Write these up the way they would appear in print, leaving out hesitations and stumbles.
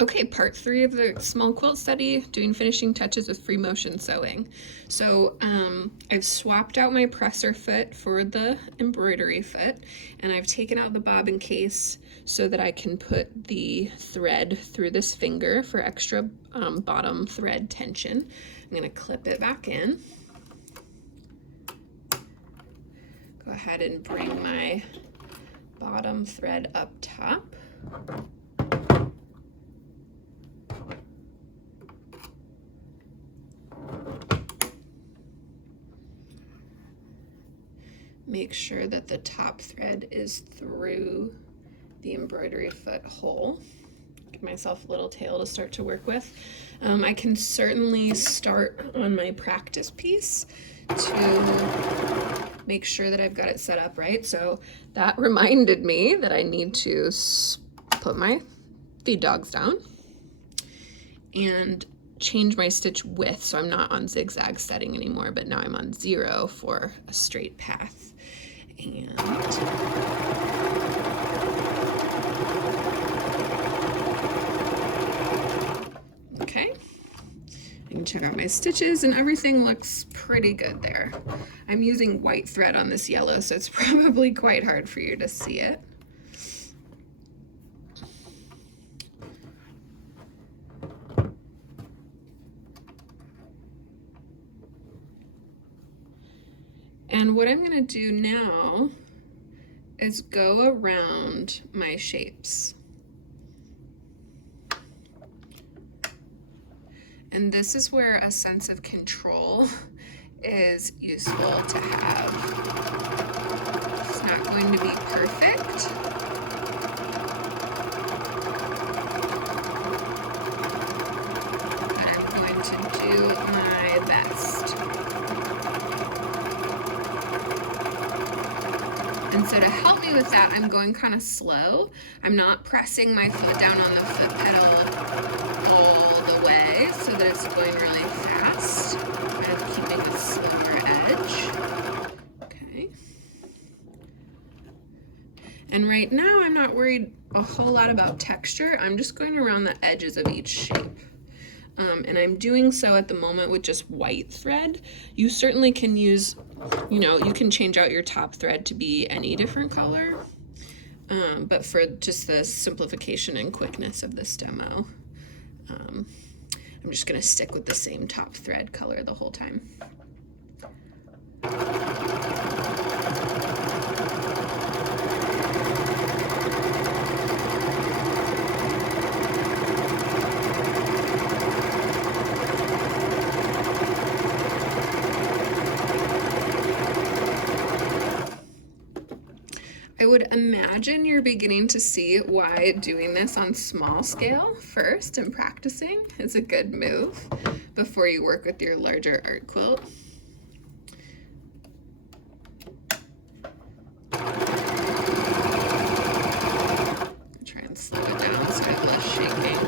Okay, part 3 of the small quilt study, doing finishing touches with free motion sewing. So I've swapped out my presser foot for the embroidery foot, and I've taken out the bobbin case so that I can put the thread through this finger for extra bottom thread tension. I'm gonna clip it back in. Go ahead and bring my bottom thread up top. Make sure that the top thread is through the embroidery foot hole. Give myself a little tail to start to work with. I can certainly start on my practice piece to make sure that I've got it set up right. So that reminded me that I need to put my feed dogs down and change my stitch width, so I'm not on zigzag setting anymore, but now I'm on 0 for a straight path. And okay, I can check out my stitches and everything looks pretty good there. I'm using white thread on this yellow, so it's probably quite hard for you to see it. And what I'm gonna do now is go around my shapes. And this is where a sense of control is useful to have. It's not going to be perfect. But I'm going to do my best. And so to help me with that, I'm going kind of slow. I'm not pressing my foot down on the foot pedal all the way so that it's going really fast. I'm keeping a slower edge. Okay. And right now I'm not worried a whole lot about texture. I'm just going around the edges of each shape. And I'm doing so at the moment with just white thread. You certainly can use, you can change out your top thread to be any different color. But for just the simplification and quickness of this demo, I'm just gonna stick with the same top thread color the whole time. I would imagine you're beginning to see why doing this on small scale first and practicing is a good move before you work with your larger art quilt. Try and slow it down so I have less shaking.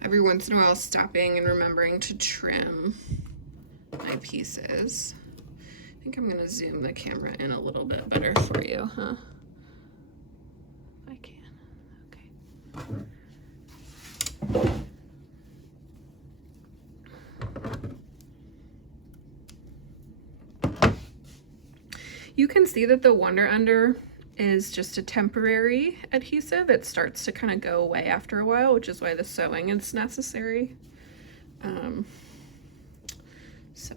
Every once in a while stopping and remembering to trim my pieces. I think I'm gonna zoom the camera in a little bit better for you, huh? If I can, okay. You can see that the Wonder Under is just a temporary adhesive. It starts to kind of go away after a while, which is why the sewing is necessary. So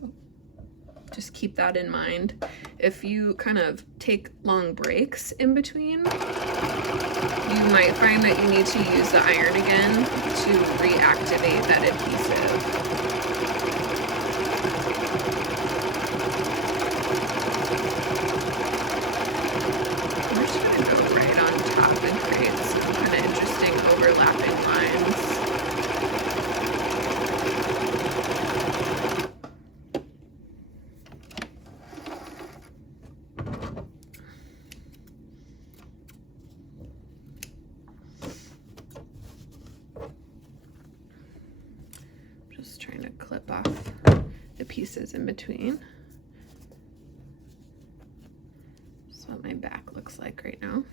just keep that in mind. If you kind of take long breaks in between, you might find that you need to use the iron again to reactivate that adhesive. Overlapping lines. pieces in between. That's what my back looks like right now.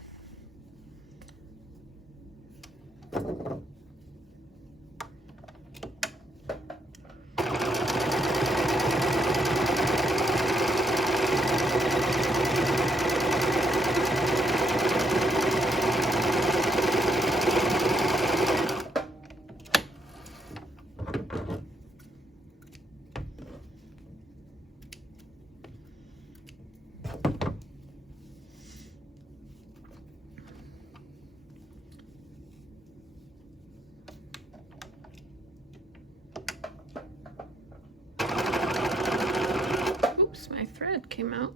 My thread came out.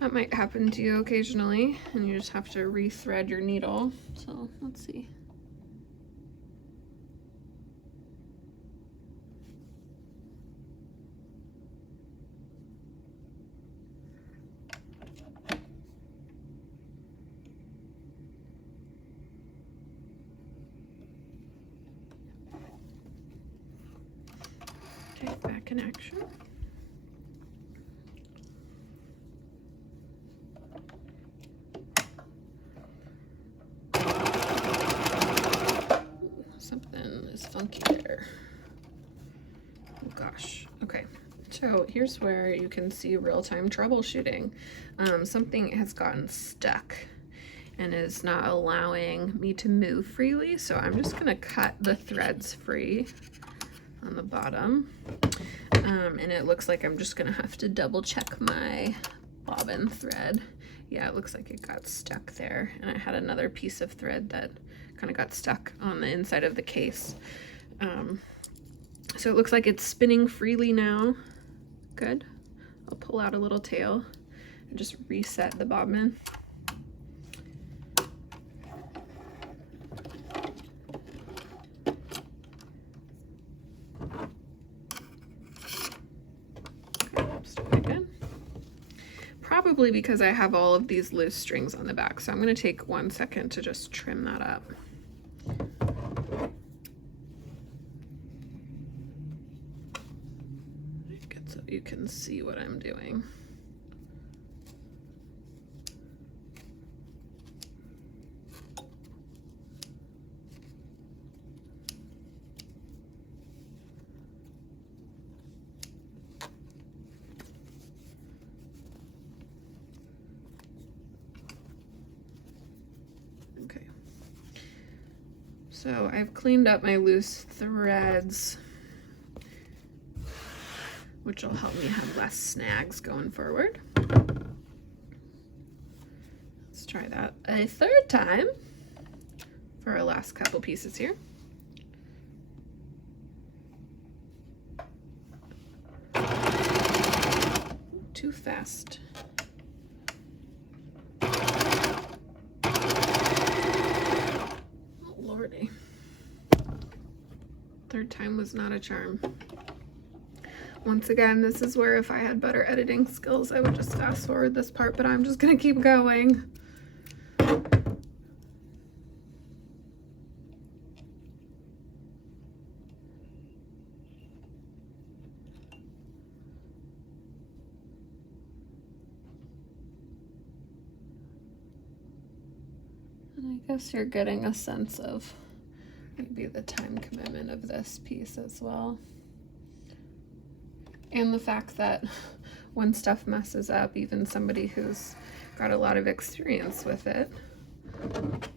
That might happen to you occasionally, and you just have to re-thread your needle. So let's see. Take back in action. Something is funky there. Oh gosh. Okay. So here's where you can see real-time troubleshooting. Something has gotten stuck and is not allowing me to move freely. So I'm just gonna cut the threads free on the bottom. And it looks like I'm just gonna have to double check my bobbin thread. Yeah, it looks like it got stuck there, and I had another piece of thread that kind of got stuck on the inside of the case. So it looks like it's spinning freely now. Good. I'll pull out a little tail and just reset the bobbin. Probably because I have all of these loose strings on the back, so I'm going to take 1 second to just trim that up. So you can see what I'm doing. So I've cleaned up my loose threads, which will help me have less snags going forward. Let's try that a third time for our last couple pieces here. Too fast. Lordy. Third time was not a charm. Once again, this is where if I had better editing skills, I would just fast forward this part, but I'm just gonna keep going. And I guess you're getting a sense of maybe the time commitment of this piece as well. And the fact that when stuff messes up, even somebody who's got a lot of experience with it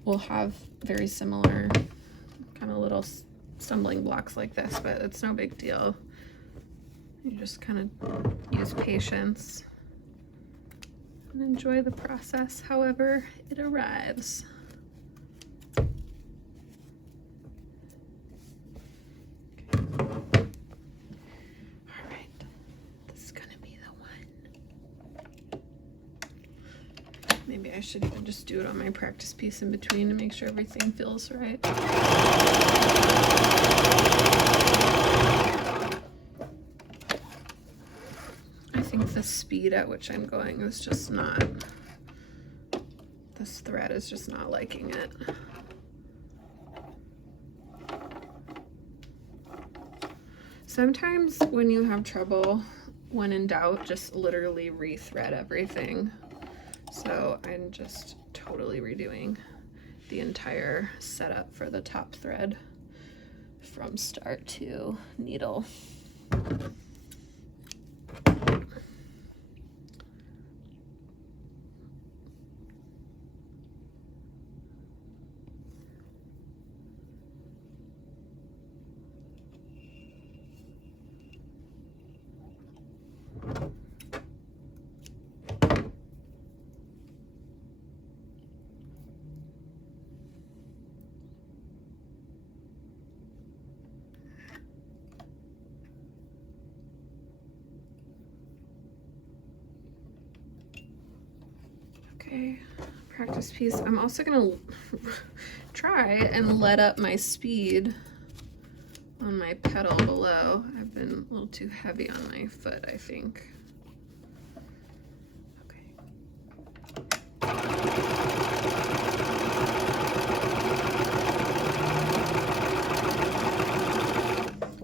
will have very similar kind of little stumbling blocks like this, but it's no big deal. You just kind of use patience and enjoy the process however it arrives. Maybe I should even just do it on my practice piece in between to make sure everything feels right. I think the speed at which I'm going is just not, this thread is just not liking it. Sometimes when you have trouble, when in doubt, just literally rethread everything. So I'm just totally redoing the entire setup for the top thread from start to needle. Okay, practice piece. I'm also gonna try and let up my speed on my pedal below. I've been a little too heavy on my foot, I think. Okay.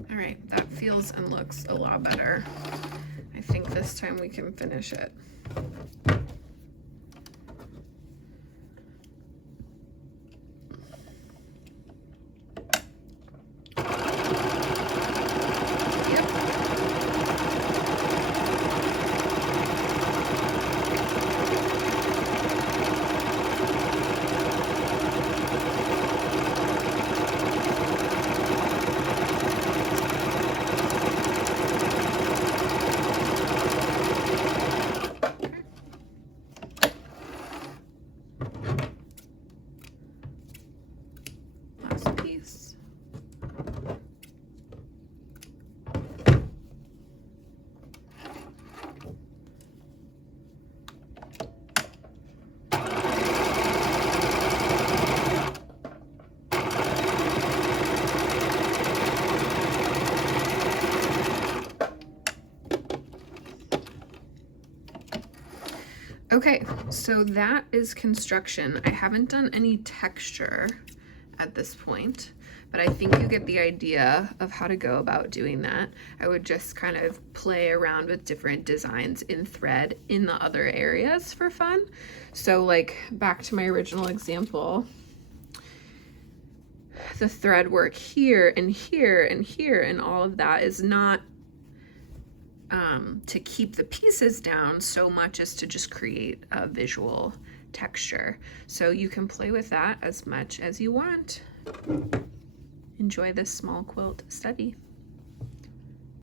All right, that feels and looks a lot better. I think this time we can finish it. Okay, so that is construction. I haven't done any texture at this point, but I think you get the idea of how to go about doing that. I would just kind of play around with different designs in thread in the other areas for fun. So like back to my original example, the thread work here and here and here and all of that is not to keep the pieces down so much as to just create a visual texture. So you can play with that as much as you want. Enjoy this small quilt study.